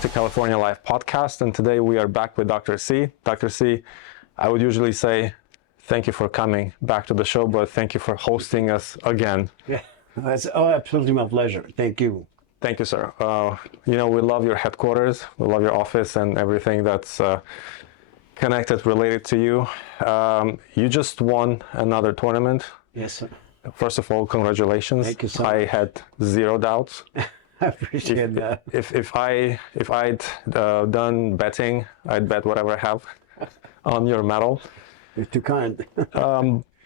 Chiropractic California Live podcast, and today we are back with Dr. C. Dr. C, I would usually say thank you for coming back to the show, but thank you for hosting us again. Yeah, that's absolutely my pleasure. Thank you. Thank you, sir. We love your headquarters, we love your office and everything that's connected, related to you. You just won another tournament. Yes, sir. First of all, congratulations. Thank you so much. I had zero doubts. I appreciate that. If I'd done betting, I'd bet whatever I have on your medal. You're too kind.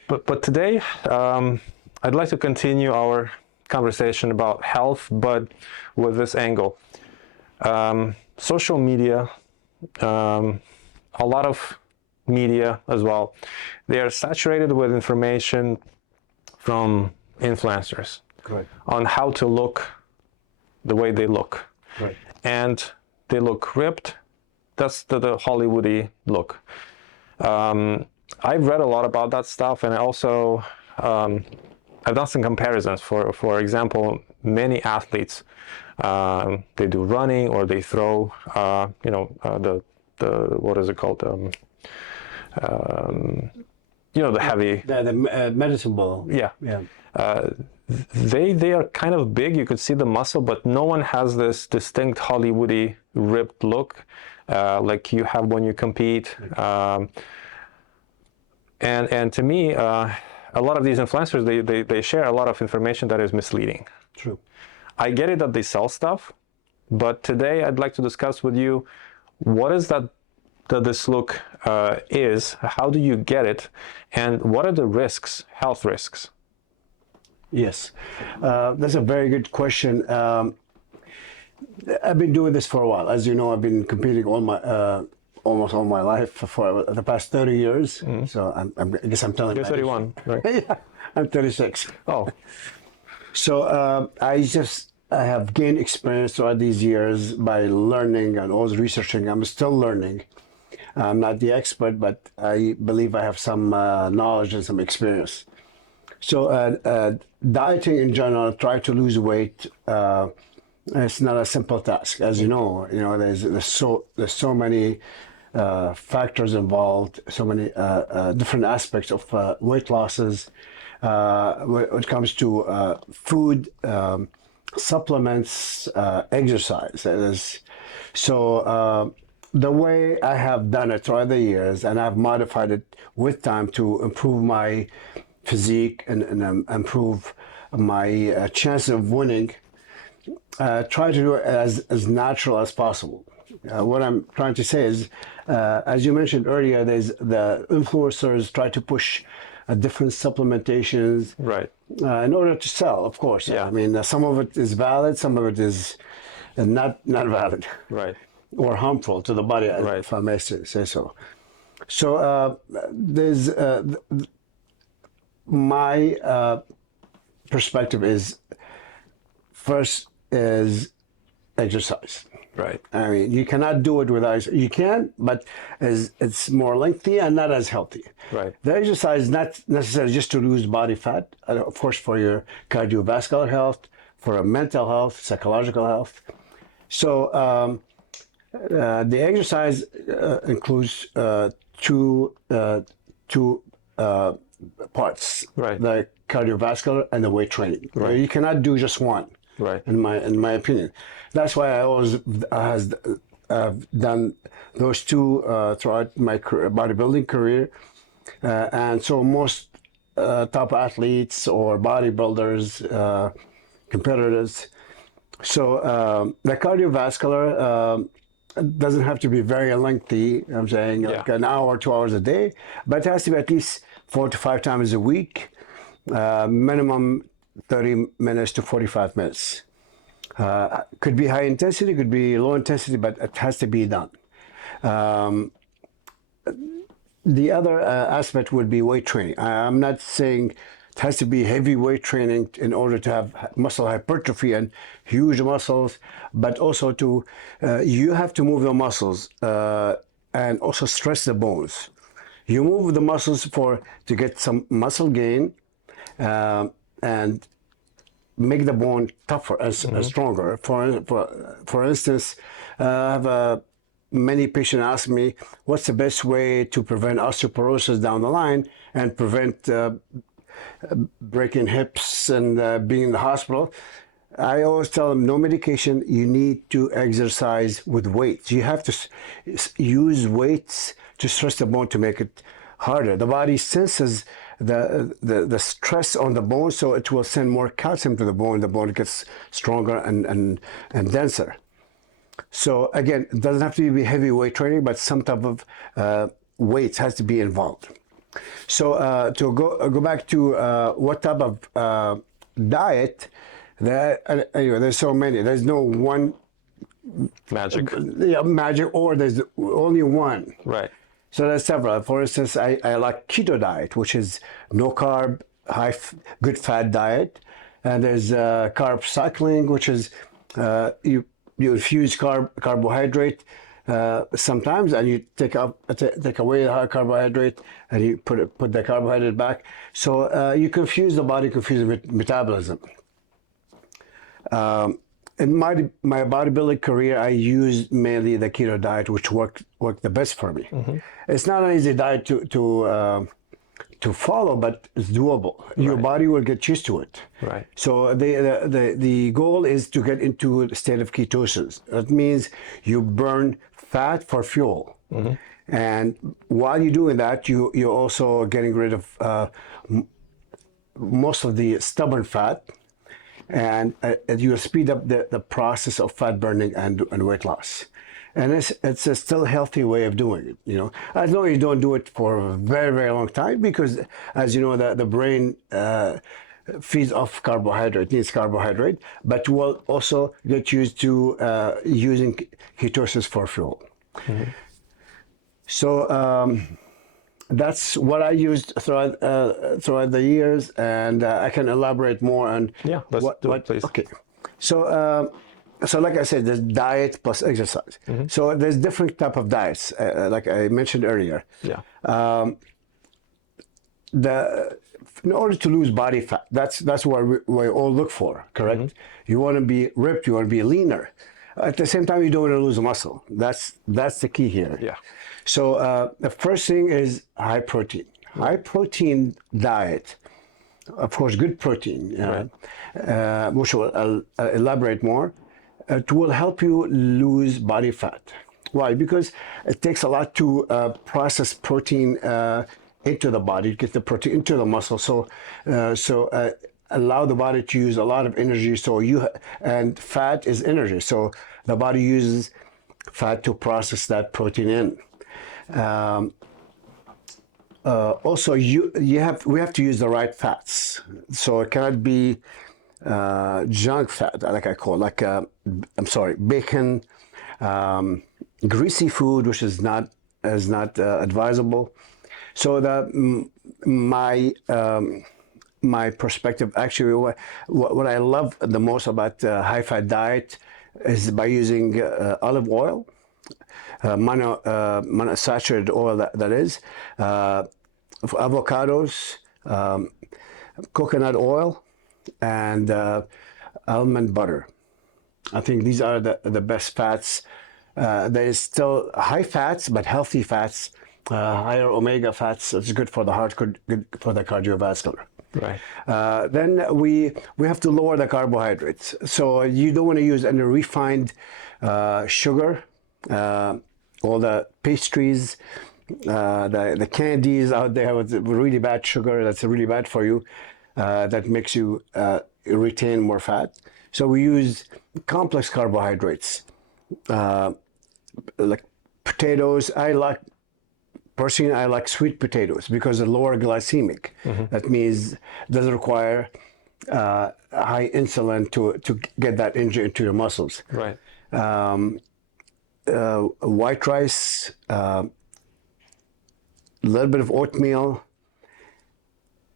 But today, I'd like to continue our conversation about health, but with this angle. Social media, a lot of media as well, they are saturated with information from influencers. Correct. On how to look the way they look. Right. And they look ripped. That's the Hollywoody look. I've read a lot about that stuff, and I also I've done some comparisons. For example, many athletes, they do running or they throw the what is it called, the heavy, the medicine ball. yeah. They are kind of big, you could see the muscle, but no one has this distinct Hollywoody ripped look like you have when you compete. And to me, a lot of these influencers, they share a lot of information that is misleading. True. I get it that they sell stuff, but today I'd like to discuss with you what is that this look is, how do you get it, and what are the risks, health risks? Yes, that's a very good question. I've been doing this for a while. As you know, I've been competing almost all my life for the past 30 years. Mm-hmm. So I guess I'm telling you. You're 31, right? Yeah, I'm 36. Oh. So I have gained experience throughout these years by learning and always researching. I'm still learning. I'm not the expert, but I believe I have some knowledge and some experience. So dieting in general, try to lose weight. It's not a simple task, as you know. There's so many factors involved, so many different aspects of weight losses. When it comes to food, supplements, exercise. The way I have done it throughout the years, and I've modified it with time to improve my physique and improve my chance of winning, try to do it as natural as possible. What I'm trying to say is, as you mentioned earlier, there's the influencers try to push different supplementations, right, in order to sell, of course. Yeah. I mean, some of it is valid, some of it is not valid, right, or harmful to the body, right, if I may say so. So there's my perspective is, first is exercise. right. I mean, you cannot do it without, you can, but it's more lengthy and not as healthy. Right. The exercise is not necessarily just to lose body fat, of course, for your cardiovascular health, for your mental health, psychological health. So the exercise includes two parts, right, the cardiovascular and the weight training. Right. You cannot do just one, right, in my opinion. That's why I always have done those two throughout my bodybuilding career, and so most top athletes or bodybuilders, competitors. So the cardiovascular doesn't have to be very lengthy. I'm saying like an hour, 2 hours a day, but it has to be at least 4 to 5 times a week, minimum 30 minutes to 45 minutes. Could be high intensity, could be low intensity, but it has to be done. The other aspect would be weight training. I'm not saying it has to be heavy weight training in order to have muscle hypertrophy and huge muscles, but also to you have to move the muscles and also stress the bones. You move the muscles to get some muscle gain, and make the bone tougher and stronger. For instance, I have many patients ask me, what's the best way to prevent osteoporosis down the line and prevent breaking hips and being in the hospital? I always tell them, no medication. You need to exercise with weights. You have to use weights to stress the bone to make it harder. The body senses the stress on the bone, so it will send more calcium to the bone. The bone gets stronger and denser. So again, it doesn't have to be heavy weight training, but some type of weights has to be involved. So to go back to what type of diet, anyway, there's so many. There's no one magic. Magic, or there's only one. Right. So there's several. For instance, I like keto diet, which is no carb, good fat diet, and there's carb cycling, which is you infuse carbohydrate sometimes, and you take away the carbohydrate, and you put the carbohydrate back. So you confuse the body, confuse with metabolism. In my bodybuilding career, I used mainly the keto diet, which worked the best for me. Mm-hmm. It's not an easy diet to follow, but it's doable. Right. Your body will get used to it. Right. So the goal is to get into a state of ketosis. That means you burn fat for fuel. Mm-hmm. And while you're doing that, you're also getting rid of most of the stubborn fat. And you speed up the process of fat burning and weight loss. And it's a still healthy way of doing it, you know. As long as you don't do it for a very, very long time, because as you know, the brain feeds off carbohydrate, needs carbohydrate, but will also get used to using ketosis for fuel. Mm-hmm. So that's what I used throughout the years, and I can elaborate more on. Yeah, let's do it, please. Okay, so like I said, there's diet plus exercise. Mm-hmm. So there's different type of diets, like I mentioned earlier. Yeah. In order to lose body fat, that's what we all look for, correct? Mm-hmm. You want to be ripped, you want to be leaner. At the same time, you don't want to lose muscle. That's the key here. Yeah. So the first thing is high protein. High protein diet, of course, good protein, right. Which I'll elaborate more. It will help you lose body fat. Why? Because it takes a lot to process protein into the body, get the protein into the muscle. So allow the body to use a lot of energy. And fat is energy. So the body uses fat to process that protein in. Also, we have to use the right fats. So it cannot be junk fat, like I call, bacon, greasy food, which is not advisable. So my perspective, actually, what I love the most about high fat diet is by using olive oil. Monounsaturated oil, that is, avocados, coconut oil, and almond butter. I think these are the best fats. There is still high fats, but healthy fats, higher omega fats. It's good for the heart, good for the cardiovascular. Right. Then we have to lower the carbohydrates. So you don't want to use any refined sugar. All the pastries, the candies out there with really bad sugar, that's really bad for you. That makes you retain more fat. So we use complex carbohydrates, like potatoes. Personally, I like sweet potatoes because they're lower glycemic. Mm-hmm. That means it doesn't require high insulin to get that energy into your muscles. Right. White rice, a little bit of oatmeal,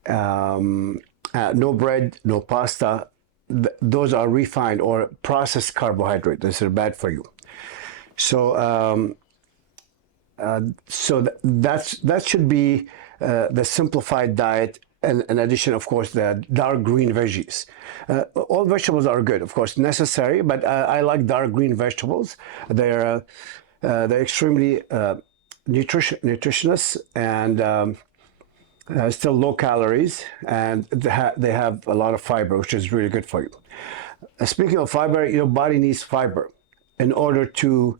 no bread, no pasta. Those are refined or processed carbohydrates. Those are bad for you. So, that should be the simplified diet and in addition, of course, the dark green veggies. All vegetables are good, of course, necessary, but I like dark green vegetables. They're extremely nutritious and still low calories, and they have a lot of fiber, which is really good for you. Speaking of fiber, your body needs fiber in order to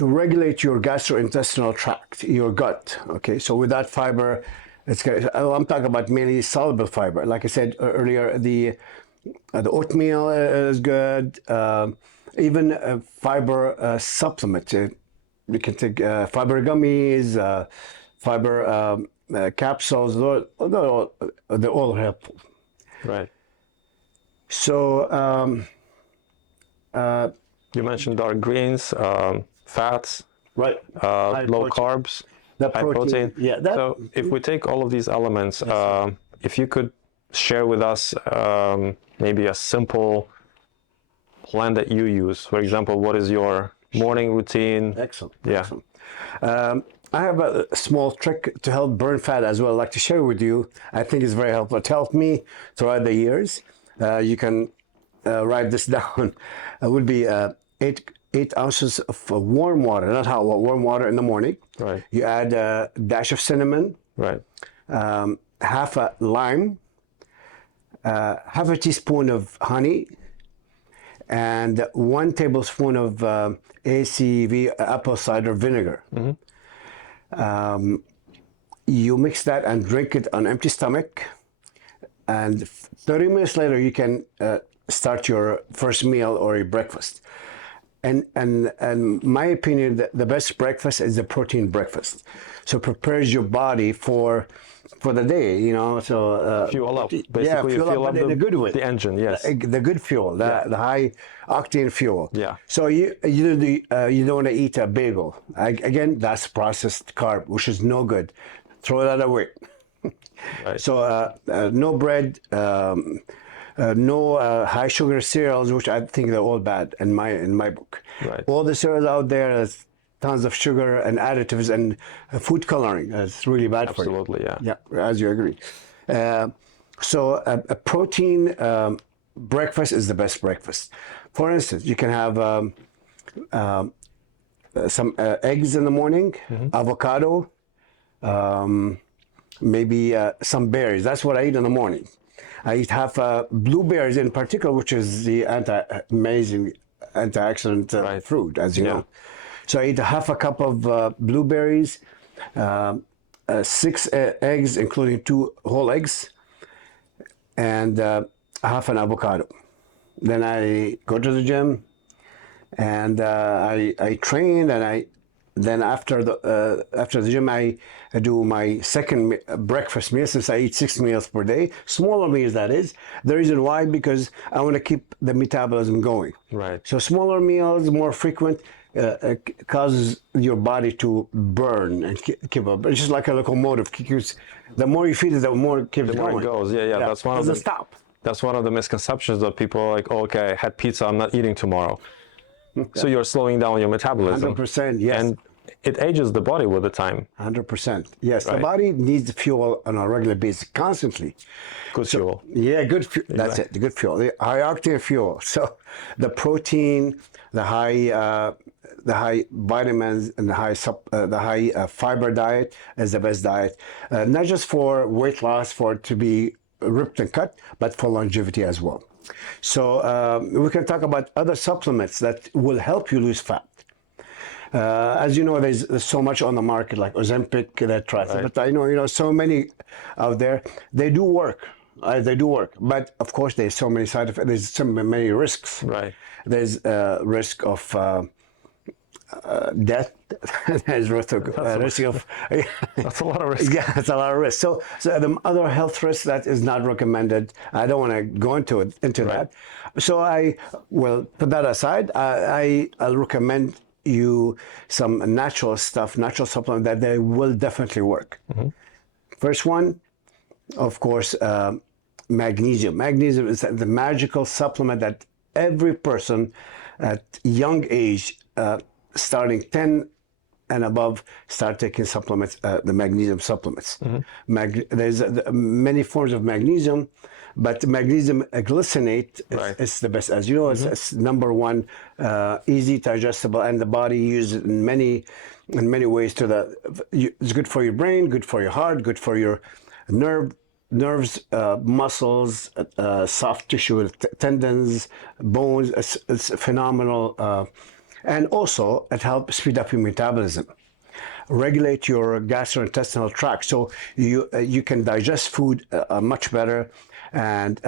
regulate your gastrointestinal tract, your gut. Okay, so without fiber, I'm talking about mainly soluble fiber. Like I said earlier, the oatmeal is good. Even fiber supplement. You can take fiber gummies, fiber capsules. They're all helpful. Right. So you mentioned dark greens, fats, right, low carbs, high protein. Yeah. So if we take all of these elements, if you could share with us maybe a simple plan that you use. For example, what is your morning routine? Excellent. Yeah. Excellent. I have a small trick to help burn fat as well. I'd like to share with you. I think it's very helpful. It helped me throughout the years. You can write this down. It would be 8 ounces of warm water, not hot, warm water in the morning. Right. You add a dash of cinnamon. Right. Half a lime, half a teaspoon of honey, and 1 tablespoon of ACV, apple cider vinegar. Mm-hmm. You mix that and drink it on empty stomach, and 30 minutes later you can start your first meal or your breakfast. And my opinion, the best breakfast is the protein breakfast. So it prepares your body for the day, you know. So fuel up, basically. Yeah, fuel up, the good way. The engine, yes. The good fuel, the high octane fuel. Yeah. So you don't want to eat a bagel. Again, that's processed carb, which is no good. Throw that away. Right. So no bread. No high sugar cereals, which I think they're all bad in my book. Right. All the cereals out there, there's tons of sugar and additives and food coloring. It's really bad for you. Absolutely, yeah. Yeah, as you agree. So a protein breakfast is the best breakfast. For instance, you can have some eggs in the morning, avocado, maybe some berries. That's what I eat in the morning. I eat half blueberries in particular, which is the amazing antioxidant fruit, as you know. So I eat half a cup of blueberries, 6 eggs, including 2 whole eggs, and half an avocado. Then I go to the gym, and I train, and then after the gym I do my second breakfast meal, since I eat 6 meals per day, smaller meals that is. The reason why, because I want to keep the metabolism going. Right. So smaller meals, more frequent, causes your body to burn and keep up. It's just like a locomotive. The more you feed it, the more it keeps going. The more it goes. Yeah. That's one of the stop. That's one of the misconceptions that people are like, oh, okay, I had pizza, I'm not eating tomorrow. So you're slowing down your metabolism. 100%, yes. And it ages the body with the time. 100%. Yes, Right. The body needs fuel on a regular basis, constantly. Good fuel. Yeah, good fuel. That's it, the good fuel. The high octane fuel. So the protein, the high vitamins, and the high fiber diet is the best diet. Not just for weight loss, for it to be ripped and cut, but for longevity as well. So we can talk about other supplements that will help you lose fat. As you know, there's so much on the market, like Ozempic, but I know so many out there. They do work. They do work, but of course there's so many side effects. There's so many risks. Right. There's risk of death. There's risk of That's a lot of risk. Yeah, it's a lot of risk. So the other health risks that is not recommended. I don't want to go into that. So I will put that aside. I'll recommend you some natural stuff, natural supplement that they will definitely work. Mm-hmm. First one, of course, magnesium. Magnesium is the magical supplement that every person at young age, starting 10 and above, start taking supplements, the magnesium supplements. There's many forms of magnesium, but magnesium glycinate is the best. As you know, it's number one, easy digestible, and the body uses it in many ways. It's good for your brain, good for your heart, good for your nerves, muscles, soft tissue, tendons, bones. It's phenomenal. And also, it helps speed up your metabolism, regulate your gastrointestinal tract, so you can digest food much better, and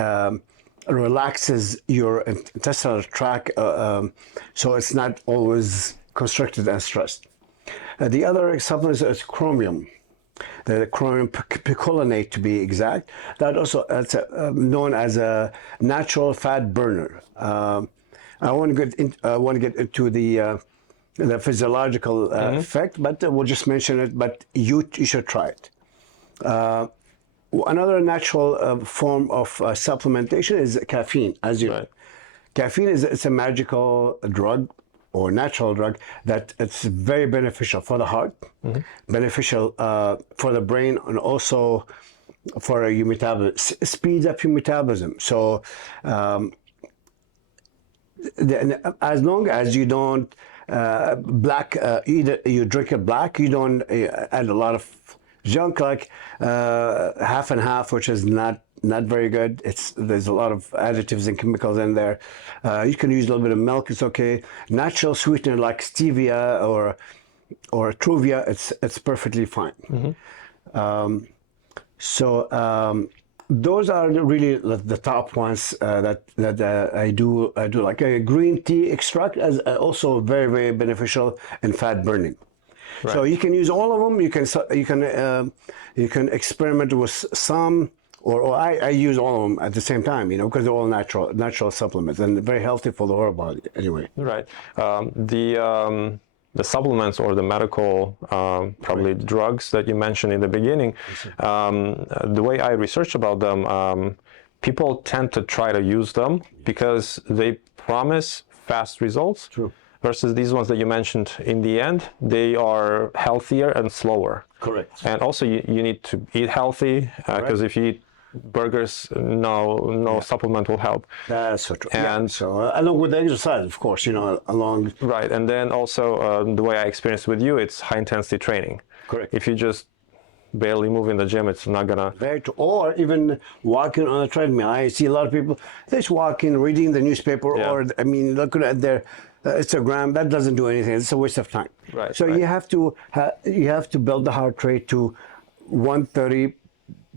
relaxes your intestinal tract, so it's not always constricted and stressed. The other supplement is chromium. The chromium picolinate, to be exact. That also it's known as a natural fat burner. I want to get into the physiological effect, but we'll just mention it. But you should try it. Another natural form of supplementation is caffeine. As you know, caffeine it's a magical drug or natural drug that it's very beneficial for the heart, beneficial for the brain, and also for your metabolism. Speeds up your metabolism. So as long as you don't either you drink it black, you don't add a lot of junk like half and half, which is not very good. There's a lot of additives and chemicals in there. You can use a little bit of milk, it's okay. Natural sweetener like stevia or truvia, it's perfectly fine. Those are really the top ones that I do. Like a green tea extract as also very, very beneficial in fat burning. So you can use all of them. You can experiment with some, or I use all of them at the same time, because they're all natural supplements and very healthy for the whole body. Anyway, right. The supplements or the medical probably drugs that you mentioned in the beginning, the way I research about them, people tend to try to use them because they promise fast results. True. Versus these ones that you mentioned, in the end, they are healthier and slower. Correct. And also you need to eat healthy, because if you eat burgers, no supplement will help. That's so true. And so along with the exercise, of course, along. Right, and then also the way I experienced with you, it's high intensity training. Correct. If you just barely move in the gym, it's not gonna. Very true. Or even walking on a treadmill. I see a lot of people just walking, reading the newspaper, or looking at their Instagram. That doesn't do anything. It's a waste of time. Right. So you have to build the heart rate to 130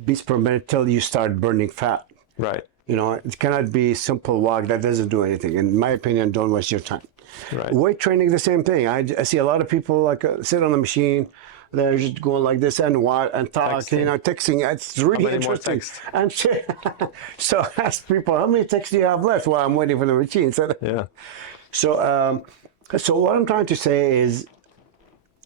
beats per minute till you start burning fat. Right. It cannot be simple walk. That doesn't do anything. In my opinion, don't waste your time. Right. Weight training, the same thing. I see a lot of people sit on the machine. They're just going like this and talk, texting. It's really interesting. And so ask people, how many texts do you have left while I'm waiting for the machine? So what I'm trying to say is,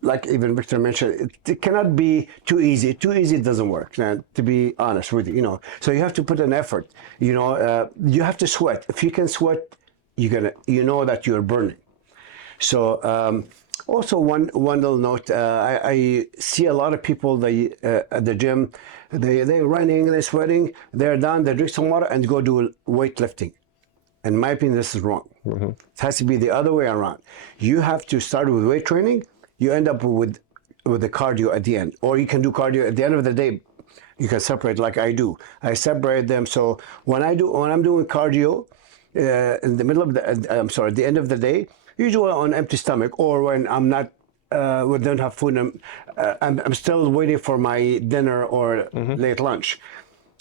like even Victor mentioned, it cannot be too easy. Too easy doesn't work, to be honest with you. So you have to put an effort. You have to sweat. If you can sweat, you know that you're burning. So also one little note, I see a lot of people at the gym, they're running, they're sweating, they're done, they drink some water and go do weightlifting. In my opinion, this is wrong. It has to be the other way around. You have to start with weight training. You end up with the cardio at the end, or you can do cardio at the end of the day. You can separate like I do. I separate them. So when I'm doing cardio in the middle of at the end of the day, usually on empty stomach, or when I'm not, we don't have food, I'm still waiting for my dinner or late lunch.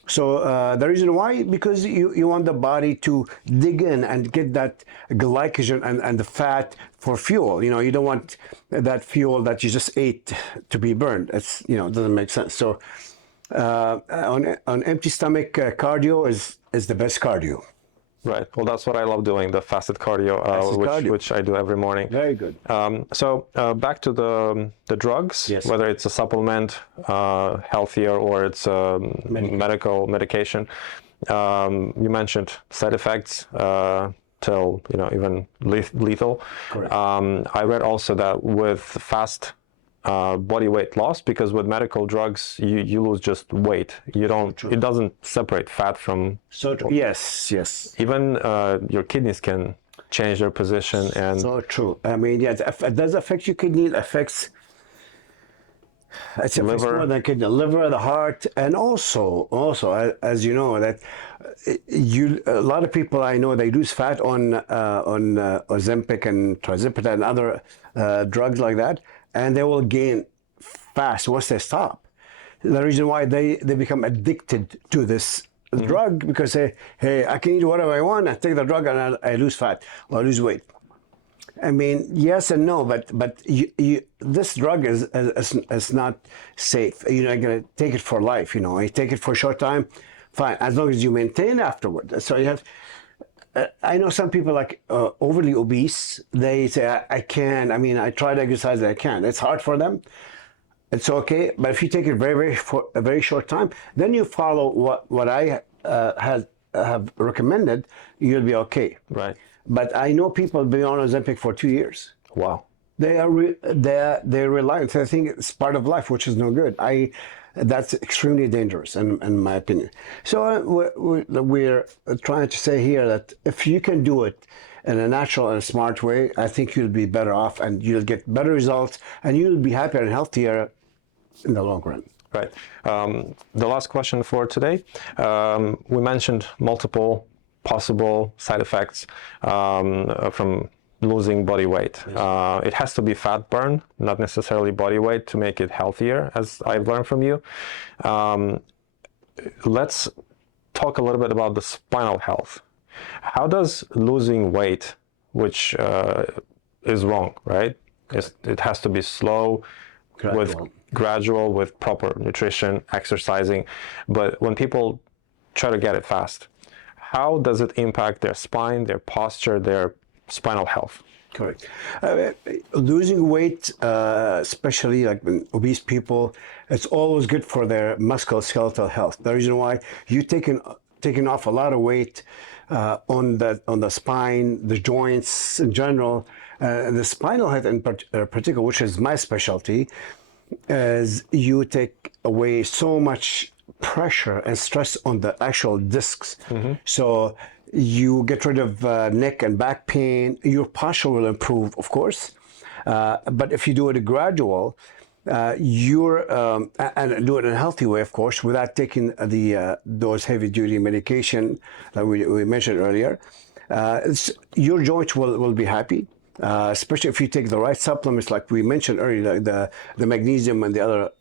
So the reason why, because you want the body to dig in and get that glycogen and the fat for fuel. You don't want that fuel that you just ate to be burned. It doesn't make sense. So on empty stomach, cardio is the best cardio. Right. Well, that's what I love doing, the fasted cardio, which I do every morning. Very good. So back to the drugs, yes. Whether it's a supplement, healthier, or it's a medication. You mentioned side effects till even lethal. Correct. I read also that with fast body weight loss, because with medical drugs you lose just weight. You don't. True. It doesn't separate fat from. So yes, yes. Even your kidneys can change their position, and So true. I mean, yeah, it does affect your kidney. It affects. It's Liver. more than kidney, liver, the heart, and also, as you know, that a lot of people I know, they lose fat on Ozempic and tirzepatide and other drugs like that, and they will gain fast once they stop. The reason why they become addicted to this drug, because hey, I can eat whatever I want, I take the drug and I lose fat or I lose weight. I mean, yes and no, but this drug is not safe. You're not going to take it for life. You know, you take it for a short time, fine, as long as you maintain afterward. So you have. I know some people like overly obese. They say, I can't. I mean, I try to exercise, I can't. It's hard for them. It's okay, but if you take it for a very short time, then you follow what I have recommended, you'll be okay. right. But I know people been on Ozempic for 2 years. Wow. They're reliant. I think it's part of life, which is no good. That's extremely dangerous, in my opinion. So we're trying to say here that if you can do it in a natural and smart way, I think you'll be better off, and you'll get better results, and you'll be happier and healthier in the long run. Right. The last question for today. We mentioned multiple possible side effects from losing body weight. Yes. It has to be fat burn, not necessarily body weight, to make it healthier, as I've learned from you. Let's talk a little bit about the spinal health. How does losing weight, which is wrong, right? It has to be slow, gradual, with proper nutrition, exercising. But when people try to get it fast, how does it impact their spine, their posture, their spinal health? Correct. Losing weight, especially like obese people, it's always good for their musculoskeletal health. The reason why you taking off a lot of weight on the spine, the joints in general, the spinal health in particular, which is my specialty, is you take away so much pressure and stress on the actual discs. Mm-hmm. So you get rid of neck and back pain. Your posture will improve, of course. But if you do it gradual, and do it in a healthy way, of course, without taking those heavy-duty medication that we mentioned earlier, your joints will be happy. Especially if you take the right supplements, like we mentioned earlier, like the magnesium and the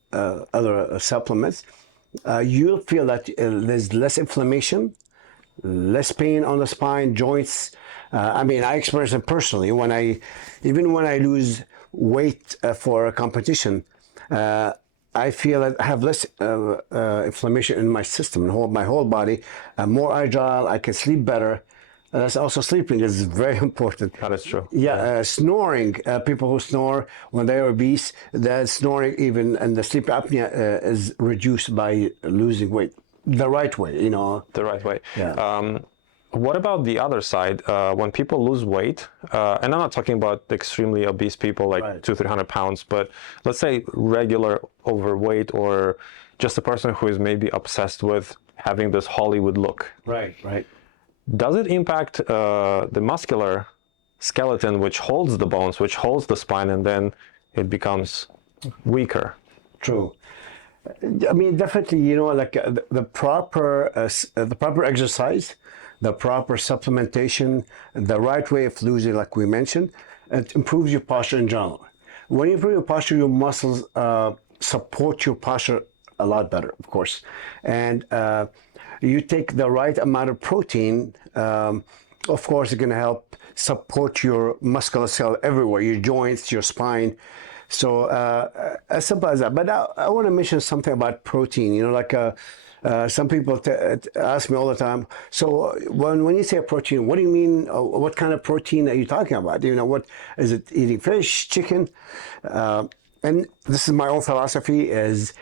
other supplements, you'll feel that there's less inflammation, less pain on the spine, joints. I mean, I experience it personally. Even when I lose weight for a competition, I feel that I have less inflammation in my system, my whole body. I'm more agile. I can sleep better. That's also sleeping is very important. That is true. Yeah, snoring. People who snore when they're obese, that snoring even and the sleep apnea is reduced by losing weight. The right way, you know. The right way. Yeah. What about the other side? When people lose weight, and I'm not talking about extremely obese people like Right. 200-300 pounds, but let's say regular overweight, or just a person who is maybe obsessed with having this Hollywood look. Right, right. Does it impact the muscular skeleton, which holds the bones, which holds the spine, and then it becomes weaker? True. I mean, definitely, you know, like the proper exercise, the proper supplementation, the right way of losing, like we mentioned, it improves your posture in general. When you improve your posture, your muscles support your posture a lot better, of course. And you take the right amount of protein, of course, it's going to help support your musculoskeletal everywhere, your joints, your spine. So as simple as that. But I want to mention something about protein. You know, like some people ask me all the time, so when you say protein, what do you mean? What kind of protein are you talking about? You know, what is it? Eating fish, chicken? And this is my own philosophy, is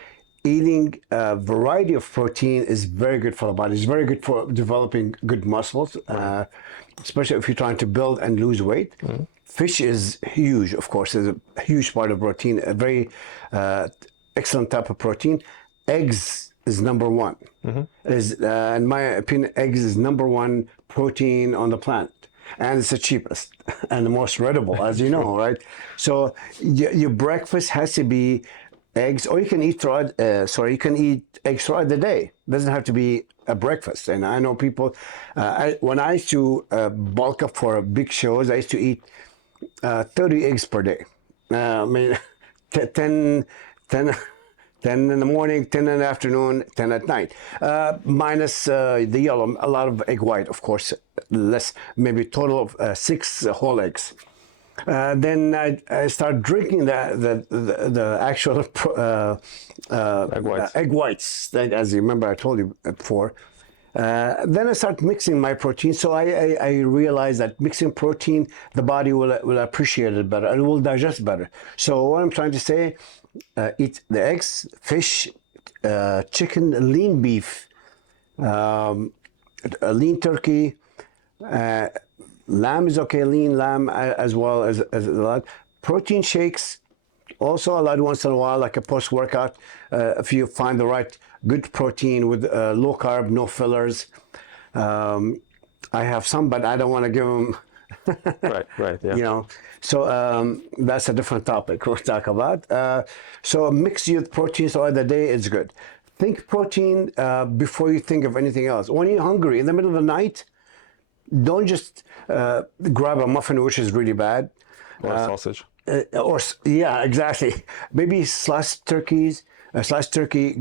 eating a variety of protein is very good for the body. It's very good for developing good muscles, especially if you're trying to build and lose weight. Mm-hmm. Fish is huge, of course. It's a huge part of protein, a very excellent type of protein. Eggs is number one. In my opinion, eggs is number one protein on the planet. And it's the cheapest and the most readable, as you know, right? So your breakfast has to be eggs, or you can eat you can eat eggs throughout the day. It doesn't have to be a breakfast. And I know people, when I used to bulk up for big shows, I used to eat 30 eggs per day. I mean, 10 in the morning, 10 in the afternoon, 10 at night. Minus the yellow, a lot of egg white, of course, less, maybe total of 6 whole eggs. Then I start drinking the actual egg whites, as you remember I told you before. Then I start mixing my protein. So I realized that mixing protein, the body will appreciate it better and will digest better. So what I'm trying to say, eat the eggs, fish, chicken, lean beef, lean turkey, lamb is okay, lean lamb as well as a lot. Protein shakes, also allowed once in a while, like a post-workout, if you find the right good protein with low carb, no fillers. I have some, but I don't want to give them. right, yeah. You know, so that's a different topic we'll talk about. So mix your proteins throughout the day, it's good. Think protein before you think of anything else. When you're hungry in the middle of the night, don't just grab a muffin, which is really bad. Or sausage. Yeah, exactly. Maybe sliced turkey,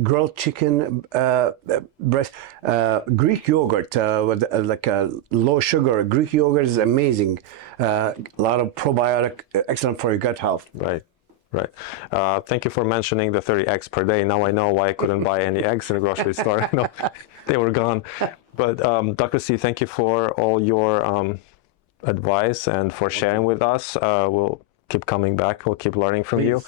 grilled chicken breast, Greek yogurt with like a low sugar. Greek yogurt is amazing. A lot of probiotic, excellent for your gut health. Right. Thank you for mentioning the 30 eggs per day. Now I know why I couldn't buy any eggs in the grocery store. No, they were gone. But Dr. C, thank you for all your advice and for sharing with us. We'll keep coming back. We'll keep learning from you.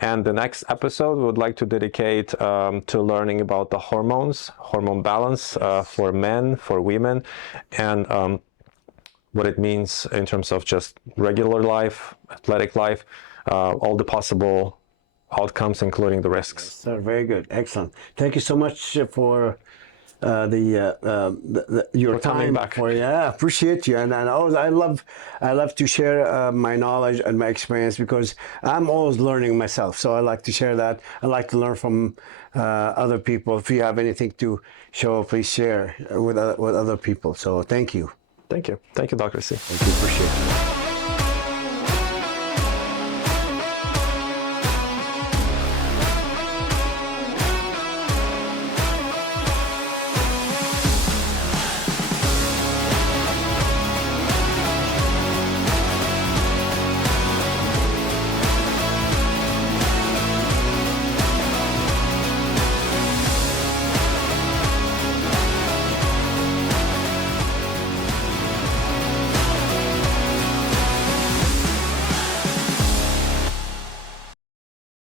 And the next episode, we would like to dedicate to learning about the hormones, hormone balance for men, for women, and what it means in terms of just regular life, athletic life, all the possible outcomes, including the risks. Yes, sir, very good. Excellent. Thank you so much for your time. Back. Appreciate you, and I love to share my knowledge and my experience, because I'm always learning myself. So I like to share that. I like to learn from other people. If you have anything to show, please share with other people. So thank you. Thank you, Dr. C. Thank you. Appreciate it.